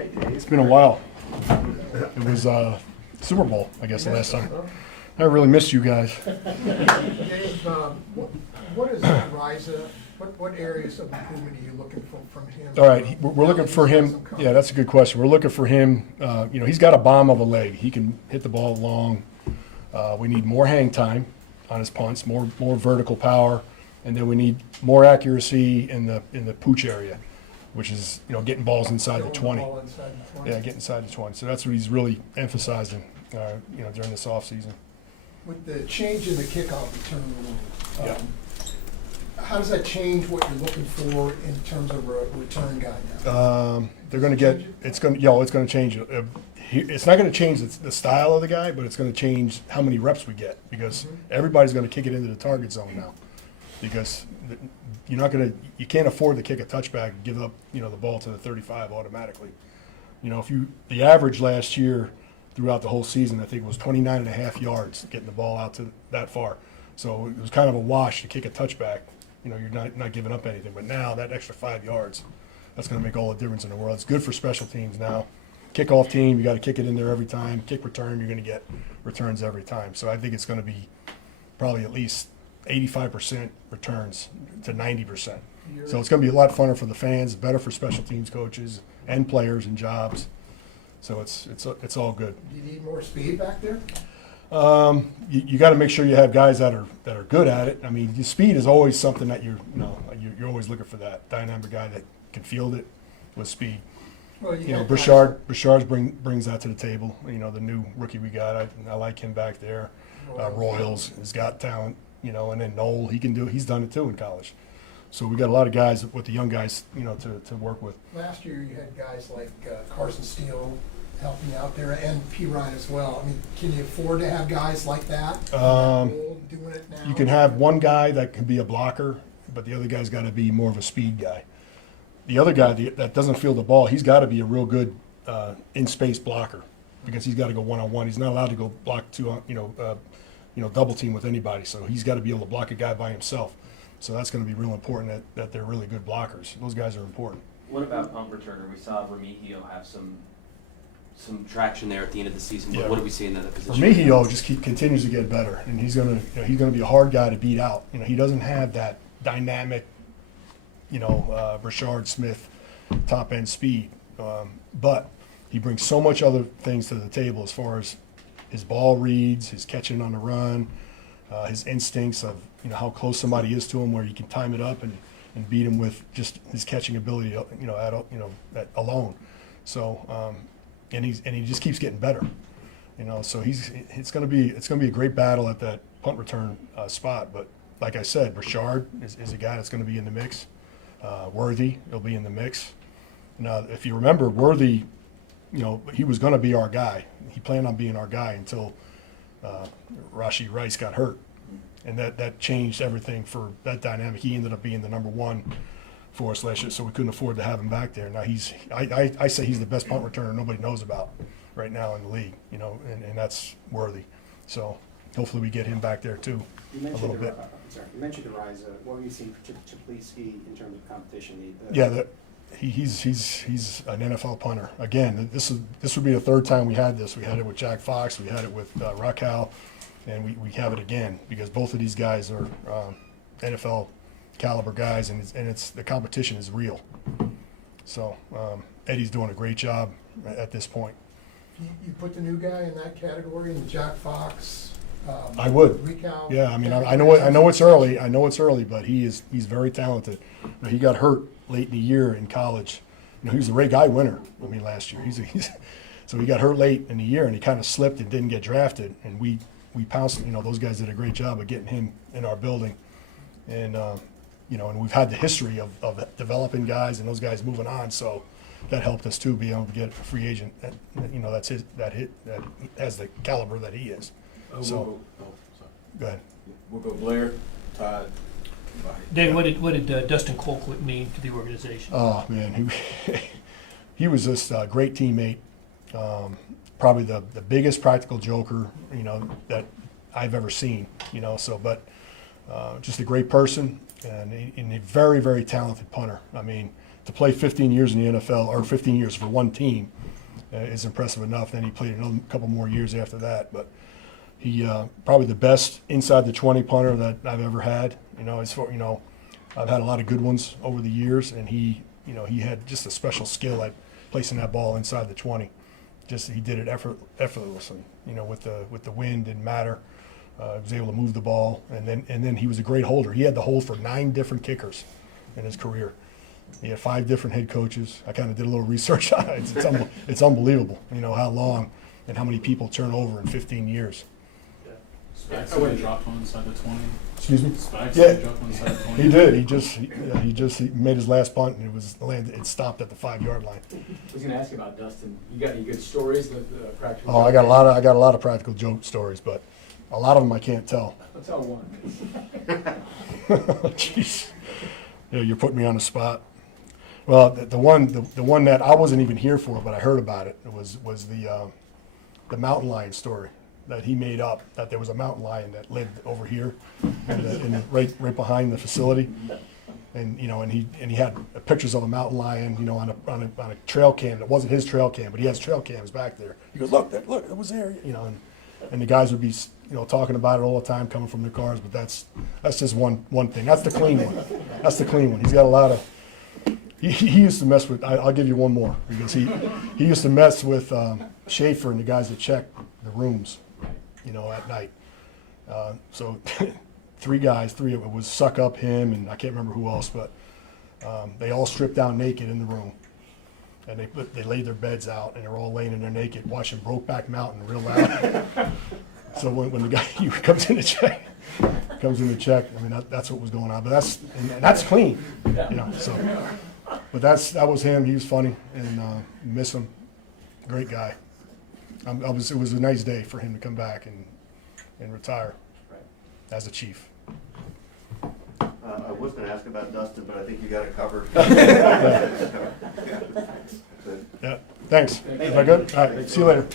It's been a while. It was Super Bowl, I guess, the last time. I really missed you guys. Dave, what is Riza? What areas of improvement are you looking for from him? All right, we're looking for him. Yeah, that's a good question. We're looking for him. He's got a bomb of a leg. He can hit the ball long. We need more hang time on his punts, more vertical power, and then we need more accuracy in the pooch area, which is getting balls inside the 20. Yeah, getting inside the 20. So that's what he's really emphasizing, during this offseason. With the change in the kickoff return rule, Yeah. how does that change what you're looking for in terms of a return guy now? They're going to get. It's going to change. It's not going to change the style of the guy, but it's going to change how many reps we get because everybody's going to kick it into the target zone now. Because you can't afford to kick a touchback and give up, the ball to the 35 automatically. The average last year throughout the whole season, I think it was 29.5 yards getting the ball out to that far. So it was kind of a wash to kick a touchback. You're not giving up anything. But now that extra 5 yards, that's going to make all the difference in the world. It's good for special teams now. Kickoff team, you got to kick it in there every time. Kick return, you're going to get returns every time. So I think it's going to be probably at least 85% returns to 90%. So it's going to be a lot funner for the fans, better for special teams coaches and players and jobs. So it's all good. Do you need more speed back there? You got to make sure you have guys that are good at it. I mean, your speed is always something that you're always looking for, that dynamic guy that can field it with speed. Well, Bouchard brings that to the table. The new rookie we got, I like him back there. Royals has got talent. And then Noel, he's done it too in college. So we got a lot of guys with the young guys, to work with. Last year you had guys like Carson Steele helping out there and P. Ryan as well. I mean, can you afford to have guys like that? Doing it now? You can have one guy that can be a blocker, but the other guy's got to be more of a speed guy. The other guy that doesn't field the ball, he's got to be a real good in-space blocker because he's got to go one-on-one. He's not allowed to go block two, double team with anybody. So he's got to be able to block a guy by himself. So that's going to be real important that they're really good blockers. Those guys are important. What about punt returner? We saw Remigio have some traction there at the end of the season. Yeah. What do we see in that position? Remigio just continues to get better, and he's going to be a hard guy to beat out. He doesn't have that dynamic, Rashard Smith top end speed, but he brings so much other things to the table as far as his ball reads, his catching on the run, his instincts of how close somebody is to him, where you can time it up and beat him with just his catching ability, that alone. So and he just keeps getting better, So it's going to be a great battle at that punt return spot. But like I said, Rashard is a guy that's going to be in the mix. Worthy will be in the mix. Now, if you remember, Worthy, he was going to be our guy. He planned on being our guy until Rashee Rice got hurt. And that changed everything for that dynamic. He ended up being the number one for us last year, so we couldn't afford to have him back there. Now I say he's the best punt returner nobody knows about right now in the league, and that's Worthy. So hopefully we get him back there too a little bit. You mentioned the rise. What have you seen to please see in terms of competition? He's an NFL punter. Again, this would be the third time we had this. We had it with Jack Fox, we had it with Raquel, and we have it again because both of these guys are NFL caliber guys, and the competition is real. So Eddie's doing a great job at this point. You put the new guy in that category, in the Jack Fox. I would. Recount. Yeah, I mean, I know it's early, but he's very talented. He got hurt late in the year in college. He was the Ray Guy winner. Last year so he got hurt late in the year, and he kind of slipped and didn't get drafted. And we pounced. Those guys did a great job of getting him in our building, and and we've had the history of developing guys and those guys moving on. So that helped us too, be able to get a free agent that that has the caliber that he is. Go ahead. We'll go Blair, Todd. Dave, what did Dustin Colquitt mean to the organization? Oh man, he was just a great teammate. Probably the biggest practical joker that I've ever seen. But just a great person and a very, very talented punter. I mean, to play 15 years in the NFL, or 15 years for one team, is impressive enough. Then he played another couple more years after that. But he probably the best inside the 20 punter that I've ever had. I've had a lot of good ones over the years, and he had just a special skill at placing that ball inside the 20. He did it effortlessly. With the wind didn't matter. He was able to move the ball, and then he was a great holder. He had the hold for 9 different kickers in his career. He had 5 different head coaches. I kind of did a little research on it. It's unbelievable, how long and how many people turn over in 15 years. Spags somebody dropped one inside the 20. Excuse me? Spags Yeah. somebody dropped one inside the 20. He did. He made his last punt, and it stopped at the 5-yard line. I was going to ask you about Dustin. You got any good stories with practical? Oh, I got a lot of practical joke stories, but a lot of them I can't tell. I'll tell one. Jeez, you're putting me on the spot. Well, the one that I wasn't even here for, but I heard about it. It was the mountain lion story that he made up. That there was a mountain lion that lived over here, right behind the facility, and he had pictures of a mountain lion, on a trail cam. It wasn't his trail cam, but he has trail cams back there. He goes, look, it was there, and the guys would be talking about it all the time, coming from their cars. But that's just one thing. That's the clean one. That's the clean one. He's got a lot of. He used to mess with. I'll give you one more, because he used to mess with Schaefer and the guys that check the rooms, at night. So 3 guys, it was Suck Up, him, and I can't remember who else, but they all stripped down naked in the room, and they laid their beds out, and they're all laying in there naked, watching Brokeback Mountain real loud. So when the guy comes in to check, I mean that's what was going on. But that's clean, So, but that was him. He was funny, and miss him. Great guy. It was a nice day for him to come back and retire as a Chief. I was going to ask about Dustin, but I think you got it covered. Yeah. Thanks. Is that good? All right. See you later.